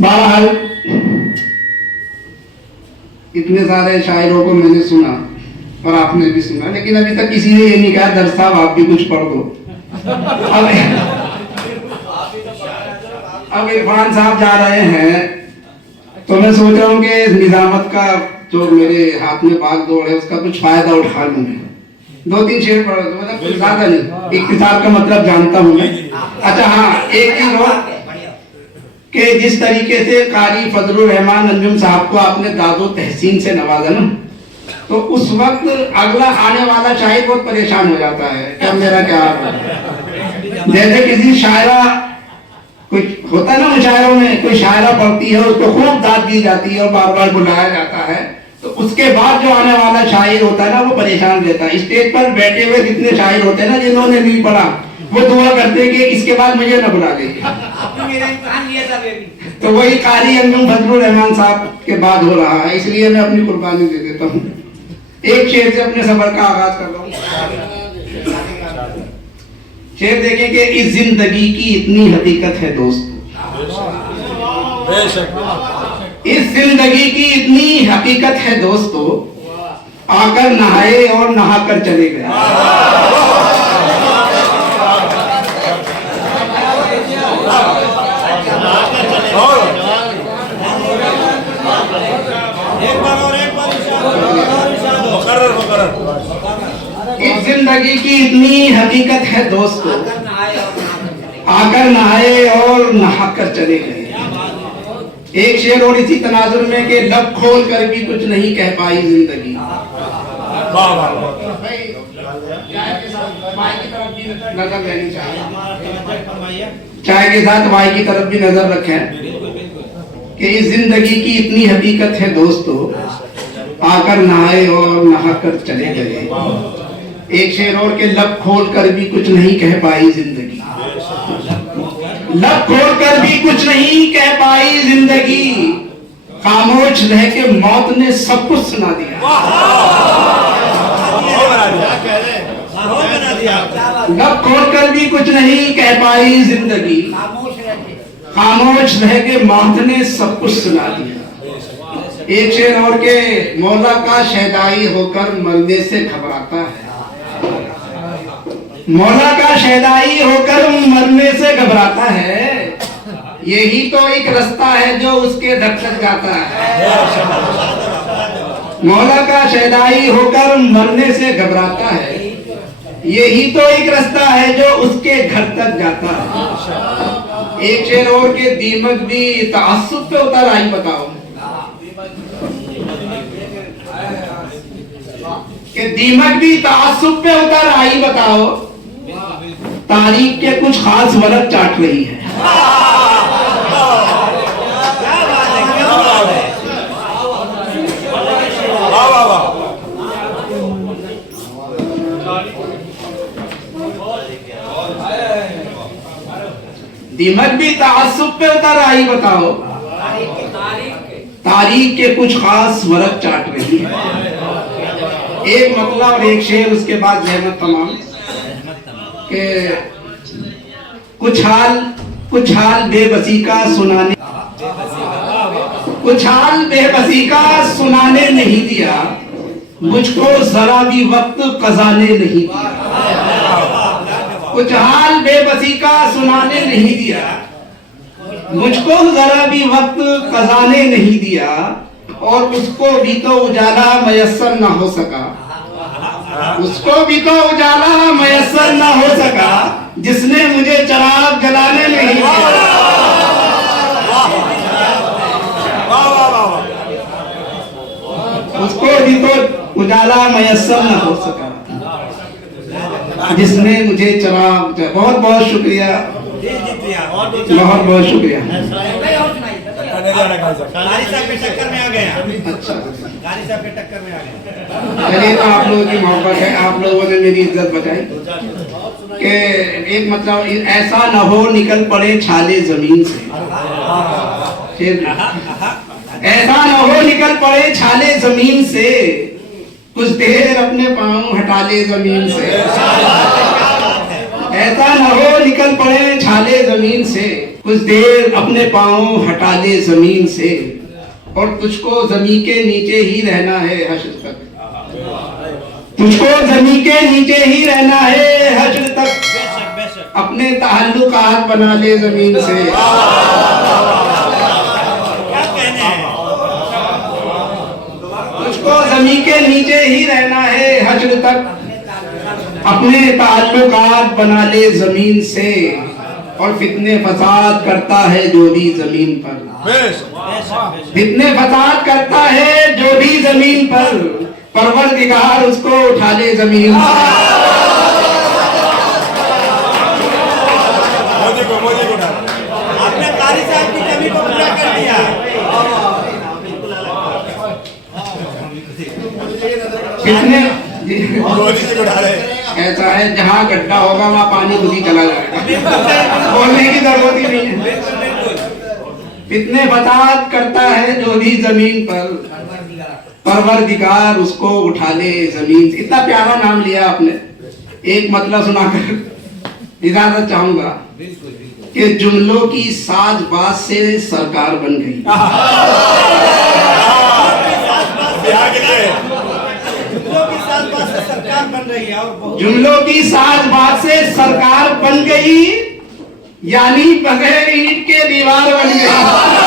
बहरहाल इतने सारे शायरों को मैंने सुना और आपने भी सुना, लेकिन अभी तक किसी ने ये नहीं कहा दर साहब आप भी कुछ पढ़ दो। अब इरफान साहब जा रहे हैं तो मैं सोच रहा हूँ कि निजामत का जो मेरे हाथ में भाग दौड़ है उसका कुछ फायदा उठा लूं मैं। 2-3 शेर पढ़ दो, मतलब ज्यादा नहीं, इख्तिसार का मतलब जानता हूँ मैं। अच्छा हाँ, एक चीज और कि जिस तरीके से कारी फजलुर रहमान अंजुम साहब को आपने दादो तहसीन से नवाजा ना, तो उस वक्त अगला आने वाला शायद बहुत परेशान हो जाता है कि मेरा क्या हाल। जैसे किसी शायरा, कुछ होता है ना मुशायरों में, कोई शायरा पढ़ती है उसको खूब दाद दी जाती है और बार बार बुलाया जाता है, तो उसके बाद जो आने वाला शायर होता है ना वो परेशान रहता है। स्टेज पर बैठे हुए जितने शायर होते हैं ना जिन्होंने नहीं पढ़ा, वो दुआ करते हैं कि इसके बाद मुझे न बुला ले। तो वही कारी अंजुम फजलुर रहमान साहब के बाद हो रहा है, इसलिए मैं अपनी कुर्बानी दे देता हूँ। एक शेर से अपने सफर का आगाज कर रहा हूँ। शेर देखें कि इस जिंदगी की इतनी हकीकत है दोस्तों, इस जिंदगी की इतनी हकीकत है दोस्तों, आकर नहाए और नहाकर चले गए। इस जिंदगी की इतनी हकीकत है दोस्तों, आकर नहाए और नहाकर चले गए। एक शेर और इसी तनाजुर में कि लब खोल कर भी कुछ नहीं कह पाई जिंदगी। नजर रहनी चाहिए, चाय के साथ भाई की तरफ भी नजर रखें कि इस जिंदगी की इतनी हकीकत है दोस्तों, आकर नहाए और नहाकर चले गए। एक शेर और के लब खोल कर भी कुछ नहीं कह पाई जिंदगी, लब खोल कर भी कुछ नहीं कह पाई जिंदगी, खामोश रह के मौत ने सब कुछ सुना दिया। लब खोल कर भी कुछ नहीं कह पाई जिंदगी, खामोश रह के मौत ने सब कुछ सुना दिया। एक शेर और के मौला का शहदाई होकर मरने से घबराता है, मौला का शहदाई होकर मरने से घबराता है, यही तो एक रास्ता है जो उसके घर तक जाता है। मौला का शहदाई होकर मरने से घबराता है, यही तो एक रास्ता है जो उसके घर तक जाता है। एक शेर और के दीमक भी तासुब पे उतर आई बताओ, कि दीमक भी तासुब पे उतर आई बताओ, तारीख के कुछ खास वरक चाट रही है। दीमक भी तासुब पे उतर आई बताओ, तारीख के कुछ खास वरक चाट रही है। एक मतलब और एक शेर, उसके बाद रहमत तमाम के कुछ हाल बेबसी का सुनाने, कुछ हाल बेबसी का सुनाने नहीं दिया, मुझको जरा भी वक्त कजाने नहीं दिया। कुछ हाल बेबसी का सुनाने नहीं दिया, मुझको जरा भी वक्त कजाने नहीं दिया, और उसको भी तो उजाला मयस्सर ना हो सका, उसको भी तो उजाला मयस्सर ना हो सका, जिसने मुझे चिराग जलाने नहीं दिया। उसको भी तो उजाला मयस्सर ना हो सका, जिसने मुझे चिराग। बहुत बहुत शुक्रिया, बहुत बहुत शुक्रिया। गाली साहब के टक्कर में आ गए। अच्छा, गाली साहब के टक्कर में आ गए। चलिए, तो आप लोगों की मोहब्बत है, आप लोगों ने मेरी इज्जत बचाई। कि एक मतलब ऐसा न हो निकल पड़े छाले जमीन से, ऐसा न हो निकल पड़े छाले जमीन से, कुछ देर अपने पांव हटा ले जमीन से। ऐसा न हो निकल पड़े छाले जमीन से, कुछ देर अपने पाँव हटा ले जमीन से, और तुझको जमीन के नीचे ही रहना है हश्र तक। तुझको जमीन के नीचे ही रहना है हश्र तक। बेशक बेशक। अपने ताल्लुकात बना ले जमीन से। क्या कहने हैं? तुझको जमीन के नीचे ही रहना है हश्र तक। अपने ताल्लुकात बना ले जमीन से, और फितने फसाद करता है जो भी जमीन पर। फितने फसाद करता है जो भी जमीन पर, परवरदिगार उसको उठा ले जमीन से। मोदी को उठा। आपने कारी साहब की कमी को पूरा कर दिया। फितने मोदी जी को उठा रहे। ऐसा है, जहाँ गड्ढा होगा वहाँ पानी खुद ही चला जाएगा, बोलने की जरूरत ही नहीं है। फितने फसाद करता है जो भी जमीन पर, परवरदिगार उसको उठा ले जमीन से। इतना प्यारा नाम लिया आपने। एक मतलब सुनाकर इजाजत चाहूंगा कि जुमलों की साज-बाज से सरकार बन गई। सरकार बन रही है और जुमलों की साज-बाज से सरकार बन गई, यानी बगैर ईंट के दीवार बन गई।